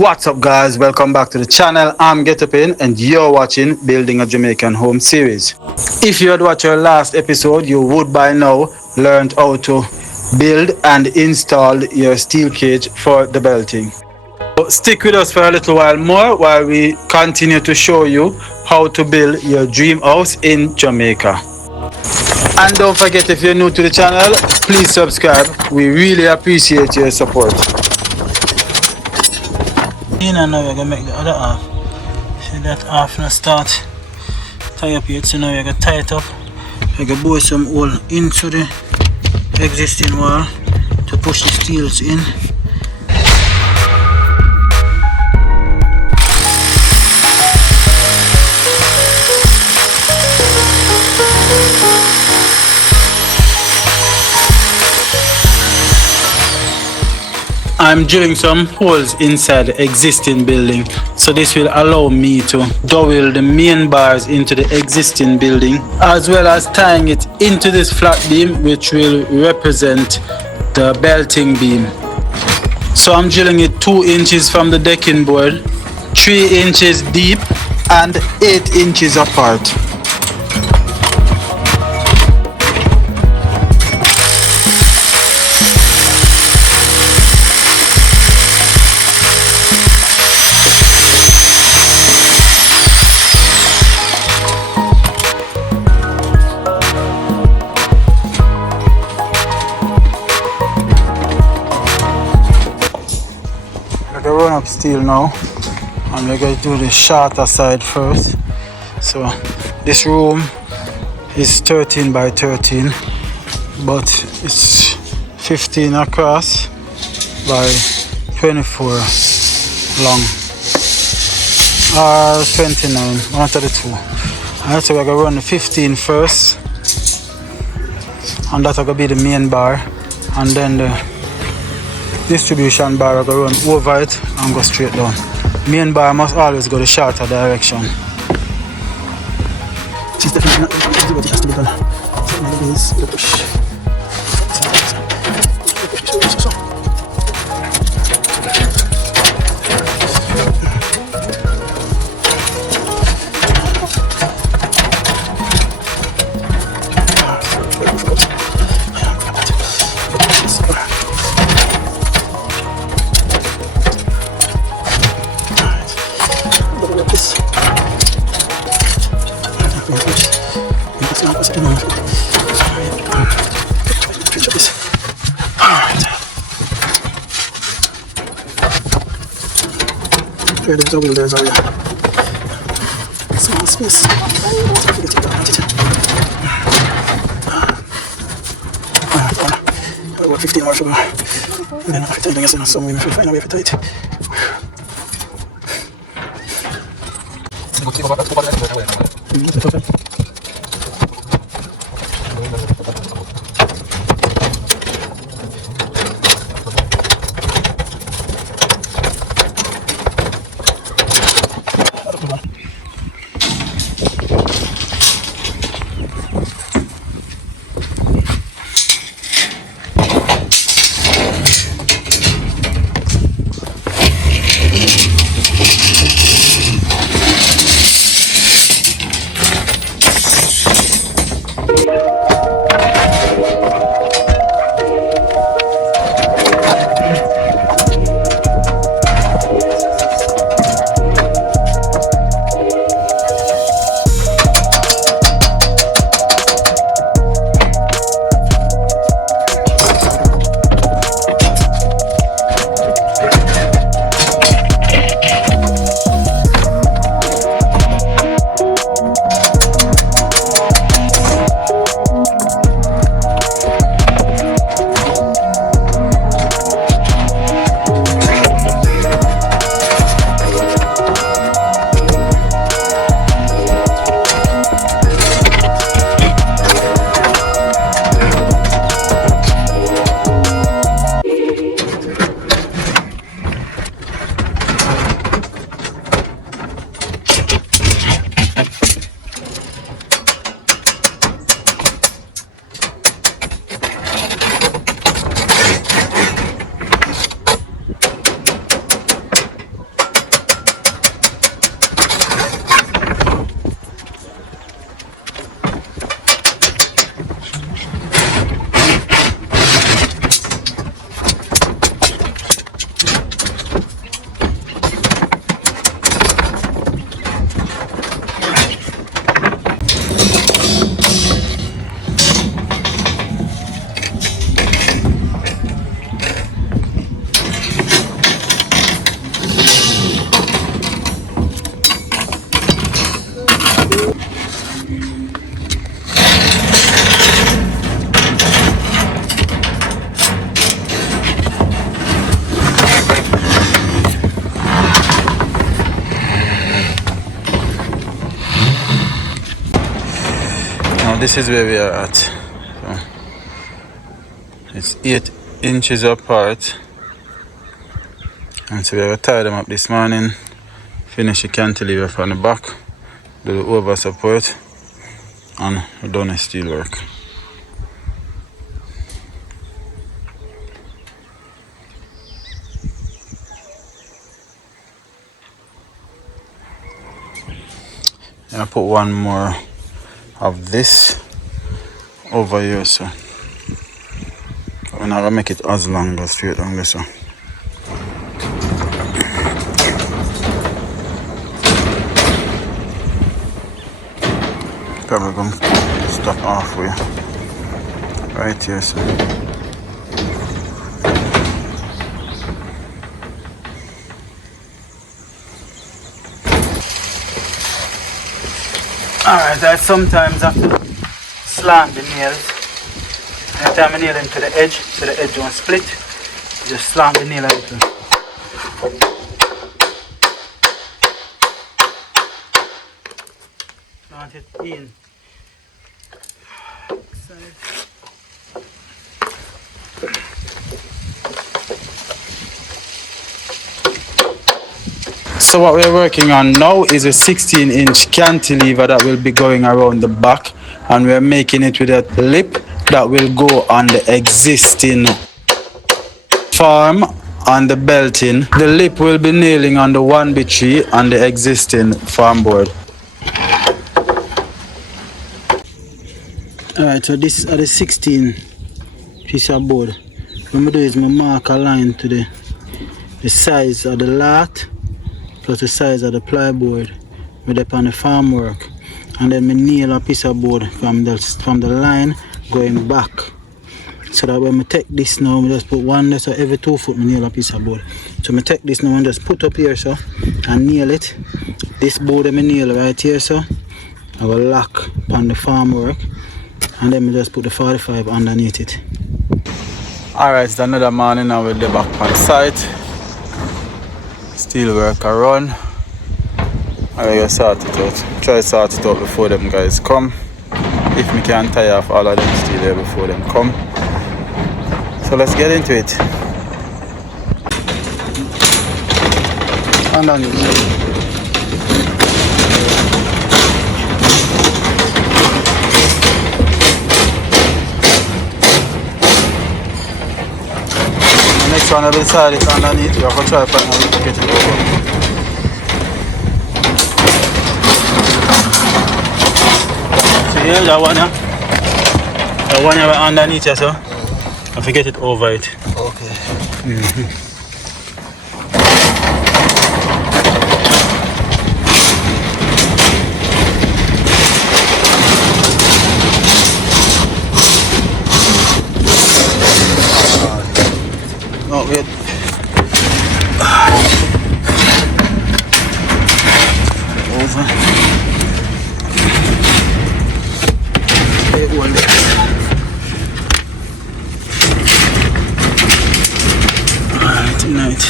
What's up guys, welcome back to the channel. I'm Getupin and you're watching Building a Jamaican Home series. If you had watched our last episode, you would by now learned how to build and install your steel cage for the belting. So stick with us for a little while more while we continue to show you how to build your dream house in Jamaica. And don't forget, if you're new to the channel, please subscribe. We really appreciate your support. And now we're gonna make the other half. See that half now start tie up yet, so now we're gonna tie it up. We're gonna bore some hole into the existing wall to push the steels in. I'm drilling some holes inside the existing building, so this will allow me to dowel the main bars into the existing building, as well as tying it into this flat beam which will represent the belting beam. So I'm drilling it 2 inches from the decking board, 3 inches deep and 8 inches apart. Run up steel now, and we're going to do the shorter side first. So this room is 13 by 13, but it's 15 across by 24 long, or 29, one of the two. Alright, so we're going to run the 15 first, and that's going to be the main bar, and then the distribution bar I go run over it and go straight down. Main bar must always go the shorter direction. She's definitely not going to do what it has to be done. So now it is push. There's a wheel there, sorry. Small space. Don't forget to touch it. About 15 more to go. And then after tying it, some way we find a way to tie it. this is where we are at. So it's 8 inches apart. And so we have tied them up this morning. Finish the cantilever from the back. Do the over support. And we're done the steel work. I put one more of this over here, so we're not gonna make it as long as straight longer, so probably gonna stop halfway right here, so alright, I sometimes have to slant the nails. Every time I nail them to the edge, so the edge won't split, just slant the nail a little. Slant it in. So what we're working on now is a 16-inch cantilever that will be going around the back, and we're making it with a lip that will go on the existing form on the belting. The lip will be nailing on the 1B3 on the existing farm board. Alright, so this is the 16 piece of board. What I do is I mark a line to the size of the lat plus the size of the plyboard with up on the formwork, and then I nail a piece of board from the line going back, so that when I take this now, I just put one, so every 2 foot I nail a piece of board. So I take this now and just put up here, so and nail it. This board I nail right here, so I will lock on the formwork, and then I just put the 45 underneath it. Alright, it's another morning now with the back on site. Steel work around. I gotta sort it out. Try to sort it out before them guys come. If we can tie off all of them steel here before them come. So let's get into it. Underneath. Next one I will side it underneath. You have to try to get it over. So here's that one, yeah? The one right underneath here, so I have to get it over it. Okay. Oh, wait. Over. Wait, one. Alright, tonight.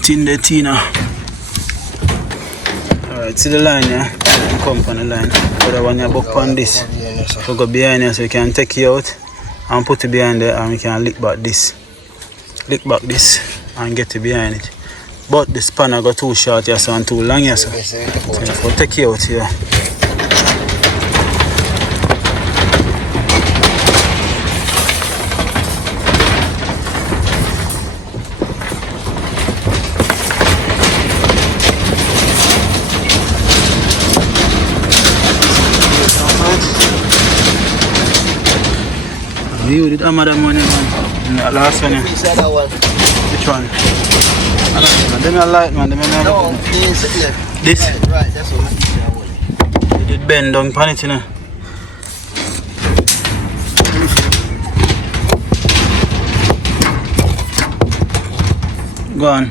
The Tina. Alright, see the line, yeah? Come on the line. Put the one you book on this. So go behind here so you can take you out and put it behind there, and we can lick back this and get it behind it. But the spanner got too short here, so and too long here, so you have to take it out here. You did another one, man. Last one, yeah. Which one? Them are light, man. No, this? Right, that's what I did bend down on it, you know. Go on.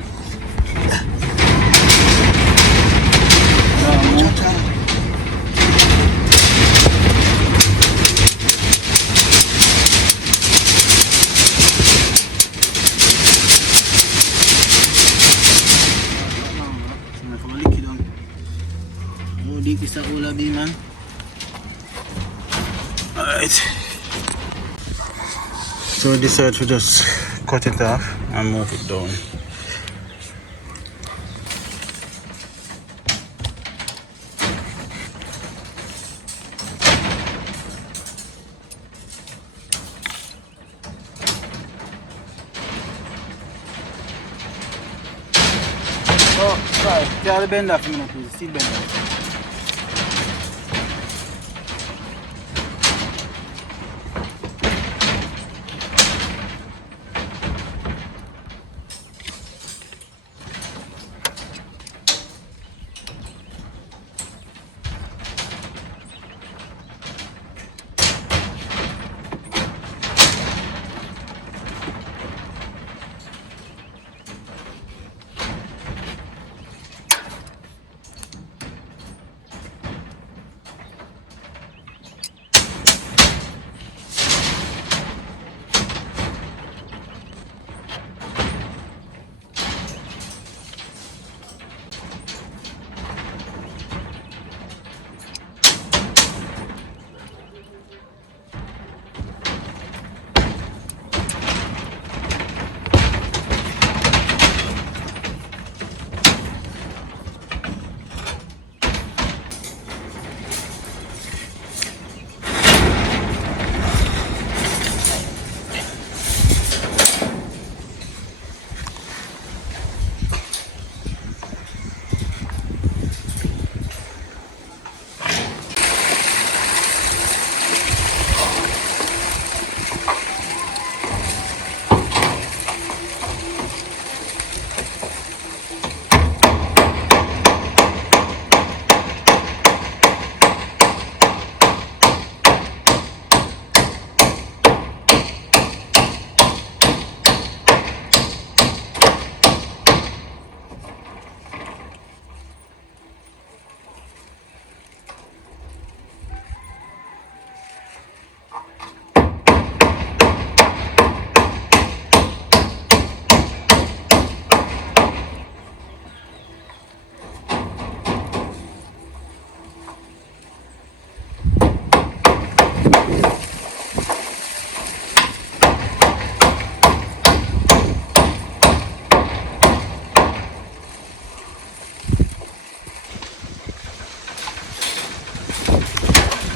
piece of all beam, man. Alright. So we decide to just cut it off and move it down. Oh, sorry. Can you bend that for me, please? Still bend that.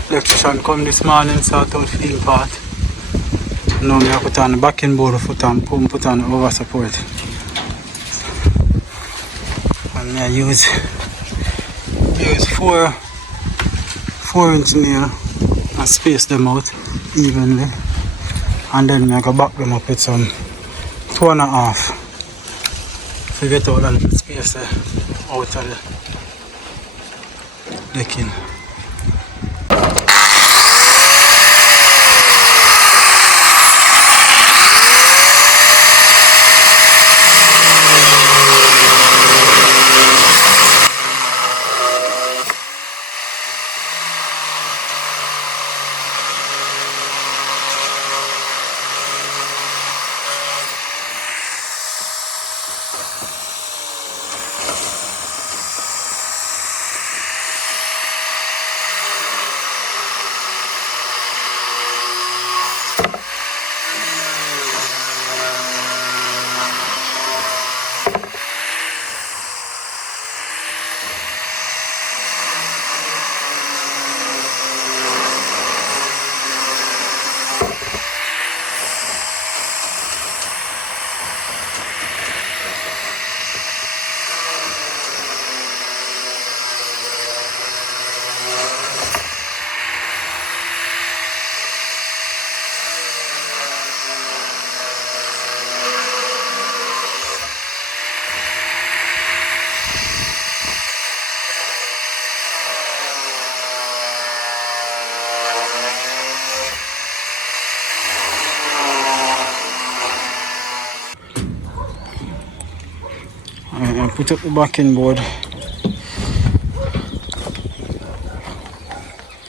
Electrician come this morning, sort out field part. Now I put on the backing board, put on the over support. And I use 4-inch nail and space them out evenly. And then I go back them up with some 2.5 to get all the space out of the decking. I put up the backing board.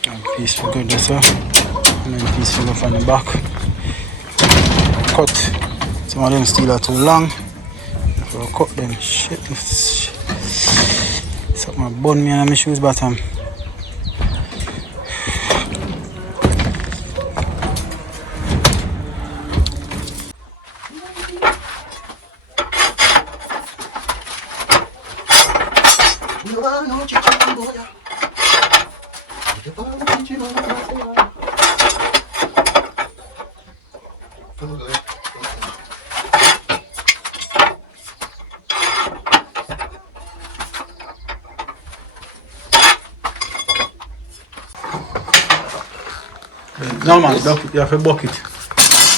And piece for good this and then piece for go from the back. Cut. Some of them steel are too long. So I cut them. Shit. Something bun me on my shoes bottom. No man, you have a bucket.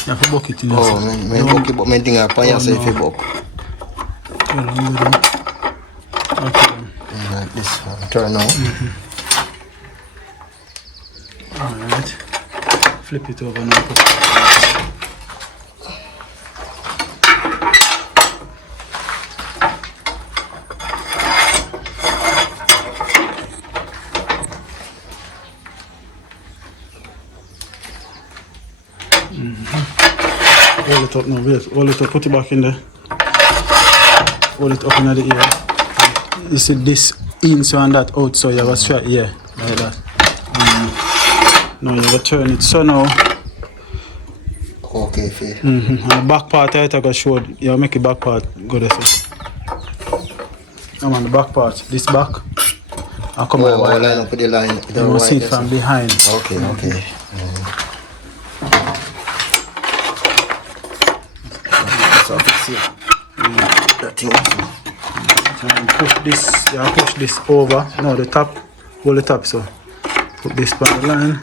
You have a bucket in there. Oh, man, bucket, but I think I pay yourself a buck. Okay. Like this one. Turn now. Alright. Flip it over now. Hold it up now, wait. Hold it up, put it back in there. Hold it up in the ear. You see this inside and that out, so you have a straight, yeah, like that. Now you have to turn it so now. Okay, fair. And the back part I got showed, you make the back part go there. Now on the back part, this back. I come line up with the line. You will see it from behind. Okay, okay. So fix it. That thing. And push this, push this over. No, the top, hold the top, so put this by the line.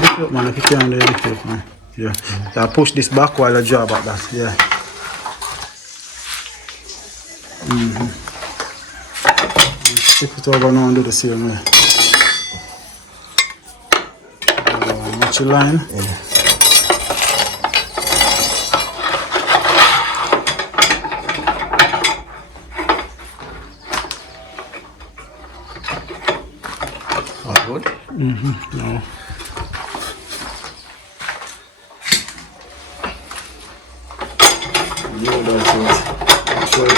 Lift it up, man, if you can, lift it up, man. Yeah. Push this back while I draw back that, yeah. Flip it over now and do the same way. Watch your line. Yeah. Good? No. Yeah, that's it.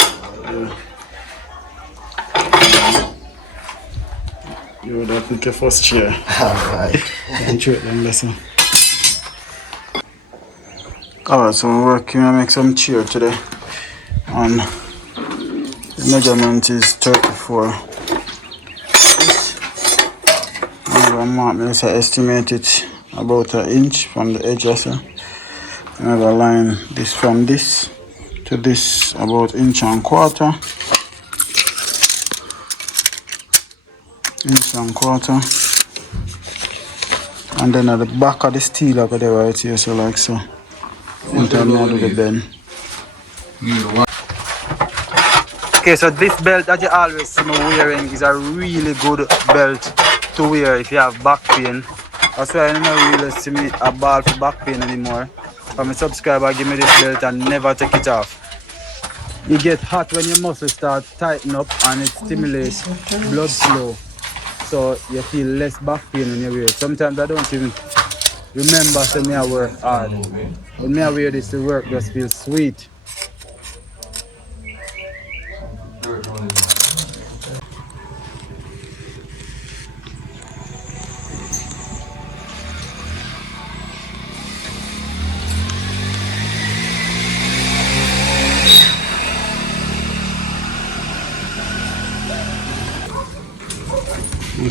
You would have picked your first chair. Alright. Enjoy it then, lesson. Alright, so we're working to make some chair today. And the measurement is 34. I estimate it about an inch from the edge also. And I line this from this to this about 1.25 inches. 1.25 inches. And then at the back of the steel over there right here, so like so. Sometimes I do the bend. Okay, so this belt that you always see me wearing is a really good belt to wear if you have back pain. That's why I don't really see me a ball for back pain anymore. From a subscriber give me this belt and never take it off. You get hot when your muscles start tighten up and it stimulates blood flow. So you feel less back pain when you wear it. Sometimes I don't even remember saying I work hard. When I wear this, the work just feels sweet.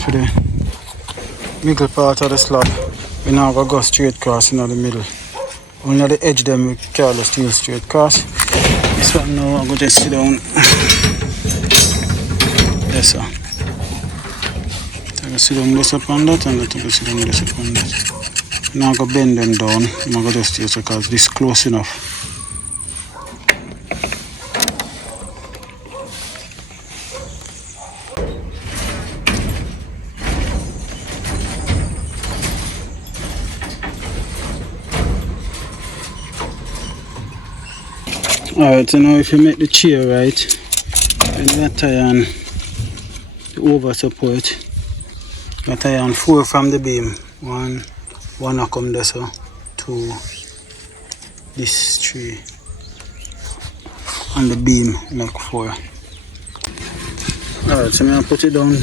For the middle part of the slab, we now go straight across in the middle. Only the edge them we carry the steel straight across. This one now I'm going to sit down. Yes sir. I sit down this upon that and let me sit down this upon that. Now I go bend them down. I'm going to just use it because this is close enough. Alright, so now if you make the chair right, and you tie on the over support, you tie on 4 from the beam. One will come there, so 2, this 3, on the beam like 4. Alright, so I'm gonna put it down.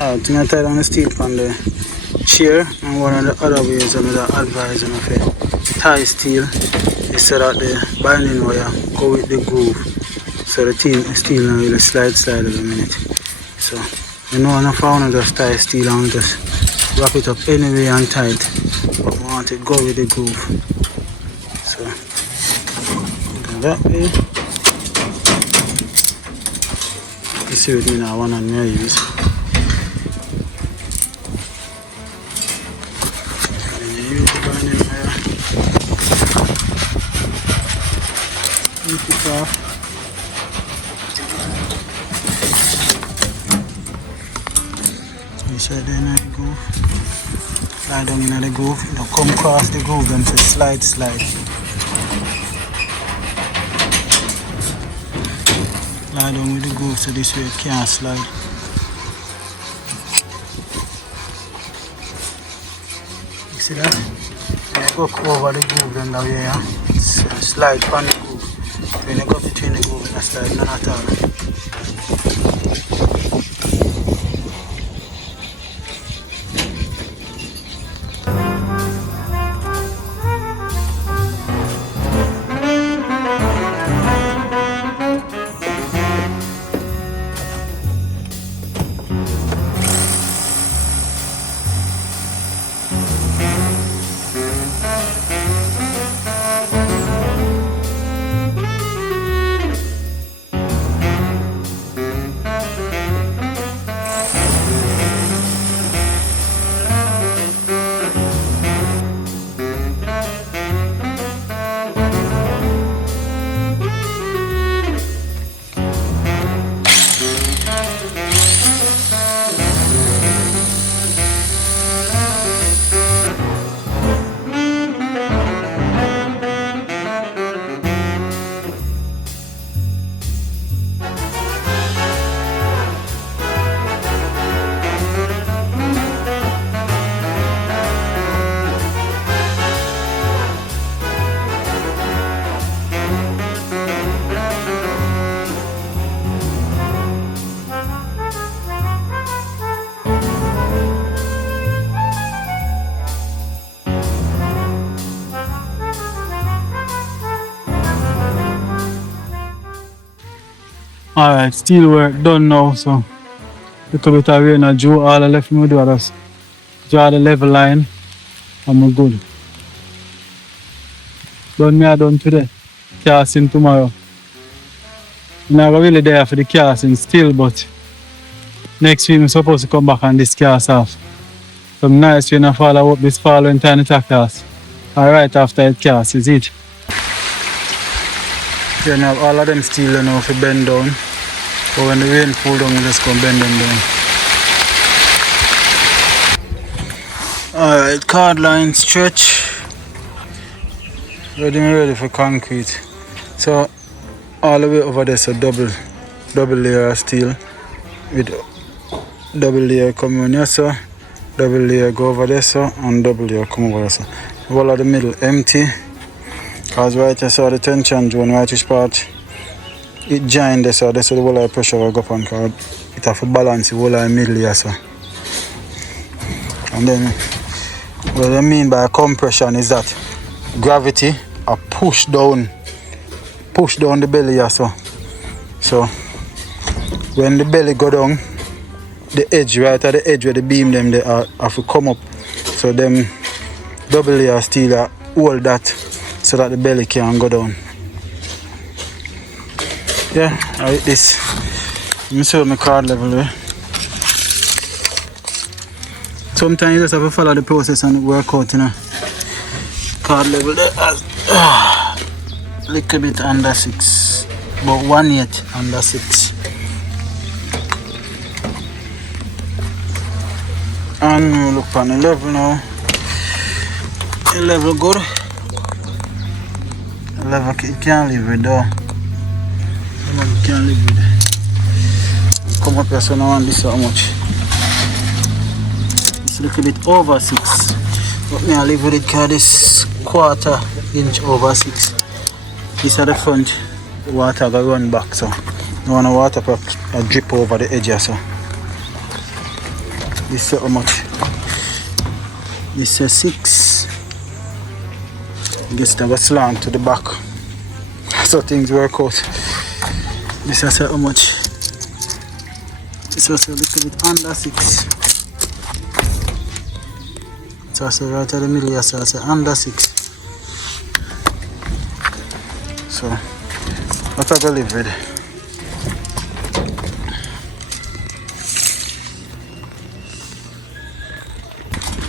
I'm gonna tie down the steel on the shear, and one of the other ways I'm gonna advise them to tie steel. So that the binding wire go with the groove, so the steel now really slide every minute. So you know, enough I want to just tie steel and just wrap it up anyway and tight, but I want it go with the groove. So go that way. You see with me now, one on my use. Lift it off. You said then I go. Slide down in the groove. You know, come across the groove and say slide, slide. Slide down with the groove so this way it can't slide. You see that? You go over the groove then down here. Slide on the groove. When you go between the groove and slide none at all. Alright, steel work done now, so little bit of rain and draw. All I left me do is draw the level line and I'm good. Done me I done today. Casting tomorrow. I'm not really there for the casting still, but next week I'm supposed to come back and this cast off. Some nice rain and follow up this following time it cast. Alright after it cast is it. You have all of them steel now for bend down. But when the rain pull down, you just come bend them down. Alright, card line stretch. Ready for concrete. So all the way over there, so double layer of steel with double layer coming on here, so double layer go over there, so and double layer come over there, so wall of the middle empty. Because right here, so the tension zone, right which part it joined there, so that's the whole of pressure will go up on, because it have to balance the whole of the middle here, so. And then what I mean by compression is that gravity are push down the belly here, so when the belly go down, the edge right at the edge where the beam them they have to come up, so them double layer steel hold that so that the belly can go down. Yeah, I hit this. Let me show my card level there. Sometimes you just have to follow the process and work out, you know. Card level there as little bit under 6, but 1/8 under 6. And we look on the level now. The level good. The level it can't live with though. The level can't live with. Come up here, so now on this how much. It's a little bit over 6. But me I live with it because this 1/4 inch over 6. This at the front, the water go run back, so you want the water to drip over the edge here, so. This is how much. This is 6. I guess it got slant to the back, so things work out. This is how much. This was a little bit under 6. So I say right at the middle here, so I say under 6. So what I go live with.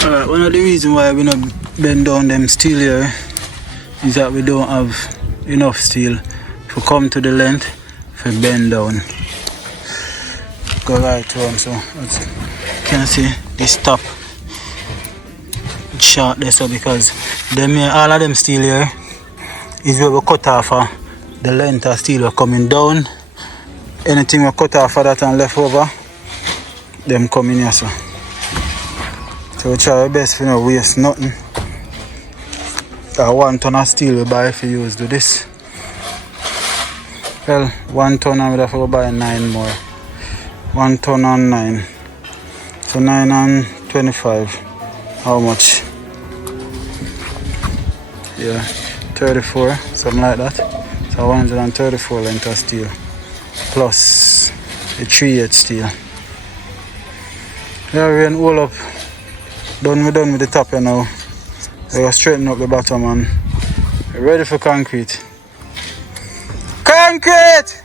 Alright, one of the reasons why we not bend down them steel here is that we don't have enough steel to come to the length for bend down. Go right one, so as you can see this top short there, so because them here, all of them steel here is where we cut off the length of steel are coming down. Anything we cut off of that and left over, them coming here, so we try our best to not waste nothing. 1 ton of steel we buy if you use do this. Well, 1 ton I would have to buy 9 more. 1 ton and 9. So 9 and 25. How much? Yeah, 34, something like that. So 134 length of steel. Plus the 3/8 steel. Yeah, we're all up. We're done with the top here now. We will straighten up the bottom and we're ready for concrete. Concrete!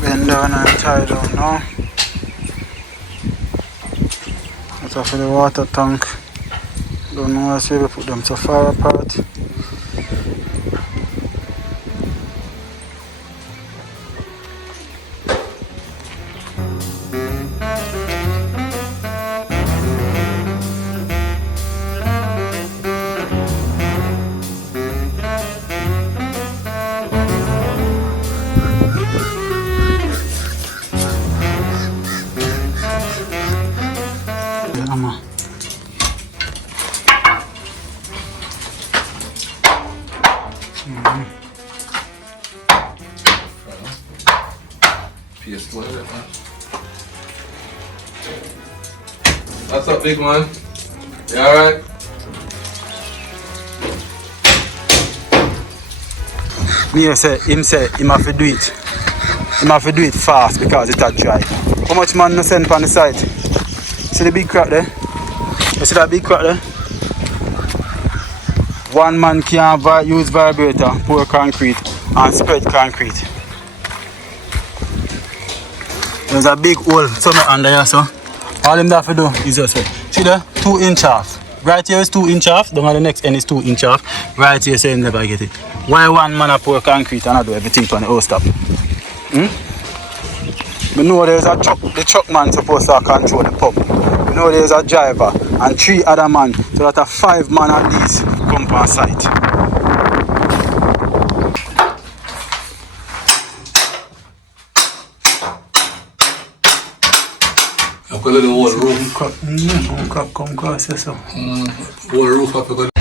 Bend down and tie down now. That's off for the water tank. Don't know how to put them so far apart. What's up, big man? You alright? Me say him have to do it. Him have to do it fast because it's a dry. How much man no send on the side? See the big crack there? You see that big crack there? One man can use vibrator, pour concrete and spread concrete. There's a big hole somewhere under here, so all him have to do is just see there, 2 inch off. Right here is 2 inch off, down at the next end is 2 inch off. Right here, so you never get it. Why one man pour concrete and I do everything on the whole stop? We know there's a truck, the truck man supposed to control the pump. We know there's a driver and 3 other men, so that a 5 man at least come on site. I've got the whole roof. Come across here, so. Whole roof up.